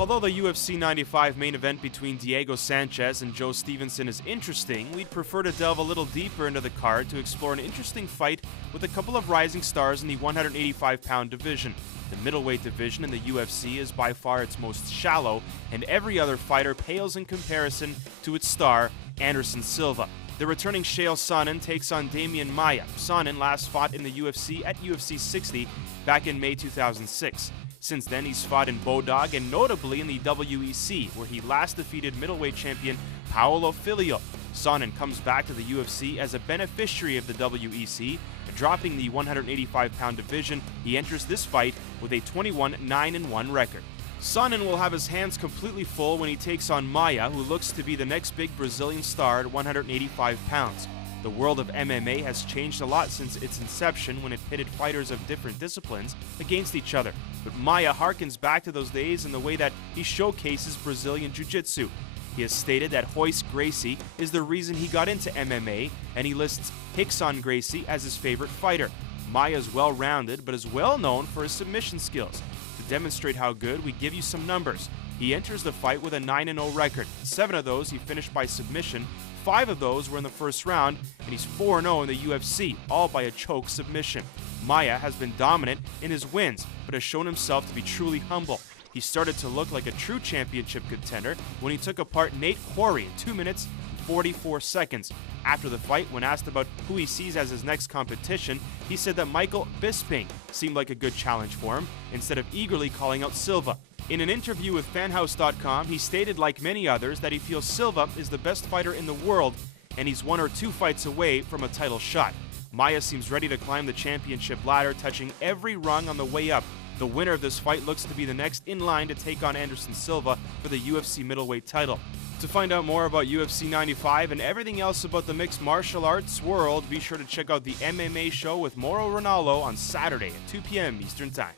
Although the UFC 95 main event between Diego Sanchez and Joe Stevenson is interesting, we'd prefer to delve a little deeper into the card to explore an interesting fight with a couple of rising stars in the 185-pound division. The middleweight division in the UFC is by far its most shallow, and every other fighter pales in comparison to its star, Anderson Silva. The returning Chael Sonnen takes on Demian Maia. Sonnen last fought in the UFC at UFC 60 back in May 2006. Since then, he's fought in Bodog and notably in the WEC, where he last defeated middleweight champion Paulo Filho. Sonnen comes back to the UFC as a beneficiary of the WEC. Dropping the 185-pound division, he enters this fight with a 21-9-1 record. Sonnen will have his hands completely full when he takes on Maia, who looks to be the next big Brazilian star at 185 pounds. The world of MMA has changed a lot since its inception when it pitted fighters of different disciplines against each other. But Maia harkens back to those days in the way that he showcases Brazilian Jiu-Jitsu. He has stated that Royce Gracie is the reason he got into MMA, and he lists Rickson Gracie as his favorite fighter. Maia is well-rounded, but is well known for his submission skills. To demonstrate how good, we give you some numbers. He enters the fight with a 9-0 record. 7 of those he finished by submission, 5 of those were in the first round, and he's 4-0 in the UFC, all by a choke submission. Maia has been dominant in his wins, but has shown himself to be truly humble. He started to look like a true championship contender when he took apart Nate Quarry in 2 minutes and 44 seconds. After the fight, when asked about who he sees as his next competition, he said that Michael Bisping seemed like a good challenge for him, instead of eagerly calling out Silva. In an interview with Fanhouse.com, he stated, like many others, that he feels Silva is the best fighter in the world, and he's 1 or 2 fights away from a title shot. Maia seems ready to climb the championship ladder, touching every rung on the way up. The winner of this fight looks to be the next in line to take on Anderson Silva for the UFC middleweight title. To find out more about UFC 95 and everything else about the mixed martial arts world, be sure to check out the MMA show with Mauro Ronaldo on Saturday at 2 p.m. Eastern Time.